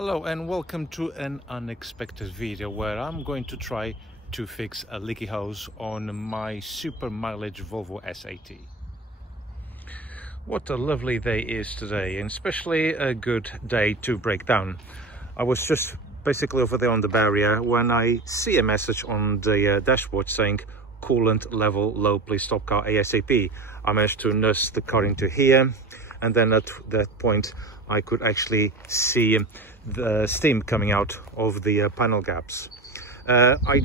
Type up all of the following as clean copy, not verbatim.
Hello and welcome to an unexpected video where I'm going to try to fix a leaky hose on my super mileage Volvo S80. What a lovely day is today, and especially a good day to break down. I was just basically over there on the barrier when I see a message on the dashboard saying coolant level low, please stop car ASAP. I managed to nurse the car into here, and then at that point I could actually see the steam coming out of the panel gaps. I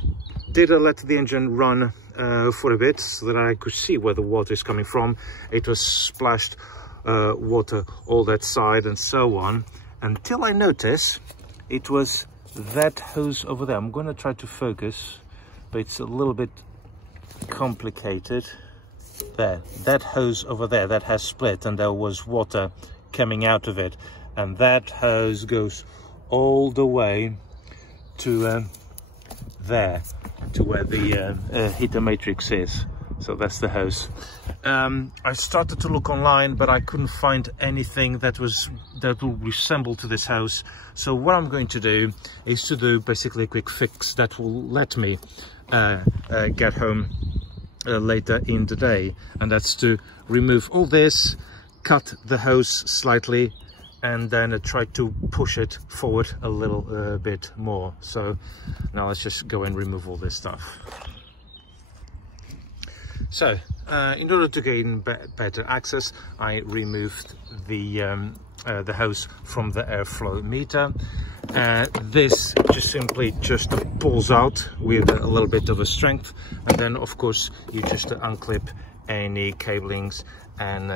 did let the engine run for a bit so that I could see where the water is coming from. It was splashed water all that side and so on, until I noticed it was that hose over there. I'm going to try to focus, but it's a little bit complicated. There, that hose over there, that has split and there was water coming out of it, and that hose goes all the way to there, to where the heater matrix is. So that's the hose. I started to look online, but I couldn't find anything that will resemble to this hose. So what I'm going to do is to do basically a quick fix that will let me get home later in the day, and that's to remove all this, cut the hose slightly, and then try to push it forward a little bit more. So now let's just go and remove all this stuff. So in order to gain better access, I removed the hose from the airflow meter. This just pulls out with a little bit of a strength, and then of course you just unclip any cablings and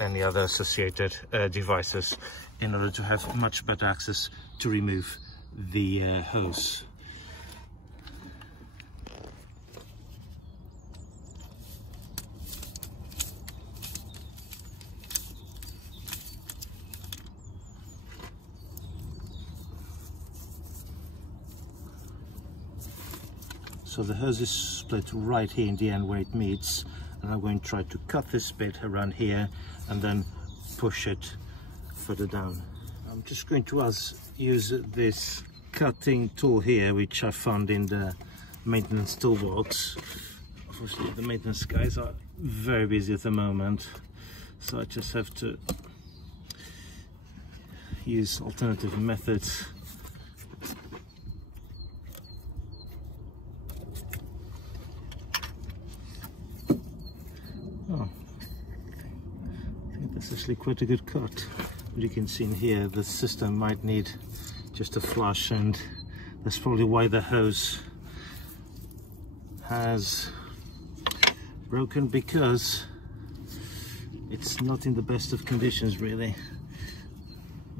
any other associated devices in order to have much better access to remove the hose. So the hose is split right here in the end where it meets, and I'm going to try to cut this bit around here and then push it further down. I'm just going to use this cutting tool here, which I found in the maintenance toolbox. Obviously the maintenance guys are very busy at the moment, so I just have to use alternative methods. Oh, I think that's actually quite a good cut. You can see in here the system might need just a flush, and that's probably why the hose has broken, because it's not in the best of conditions really.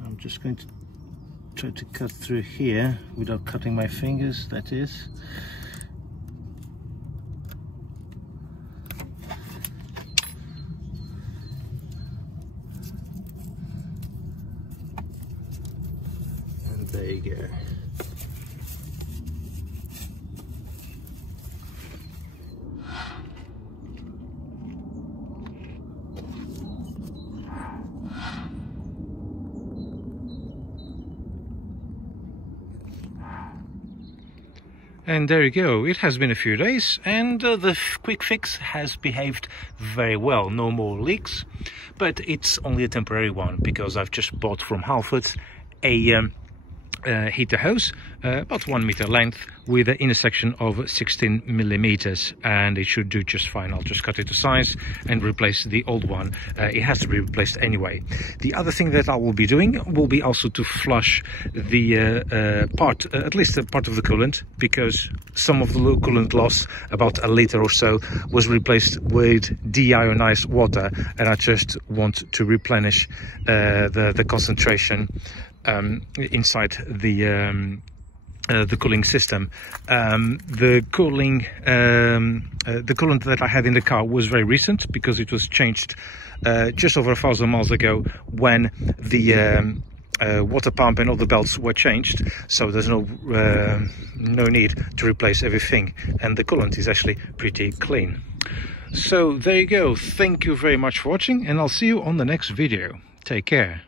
I'm just going to try to cut through here without cutting my fingers, that is. There you go. And there you go. It has been a few days, and the quick fix has behaved very well. No more leaks, but it's only a temporary one, because I've just bought from Halford a heater hose about 1 meter length with an intersection of 16 millimeters, and it should do just fine. I'll just cut it to size and replace the old one. It has to be replaced anyway. The other thing that I will be doing will be also to flush the at least a part of the coolant, because some of the coolant loss, about a liter or so, was replaced with deionized water, and I just want to replenish the concentration inside the cooling system. The coolant that I had in the car was very recent, because it was changed just over 1,000 miles ago when the water pump and all the belts were changed, so there's no need to replace everything, and the coolant is actually pretty clean. So there you go. Thank you very much for watching, and I'll see you on the next video. Take care.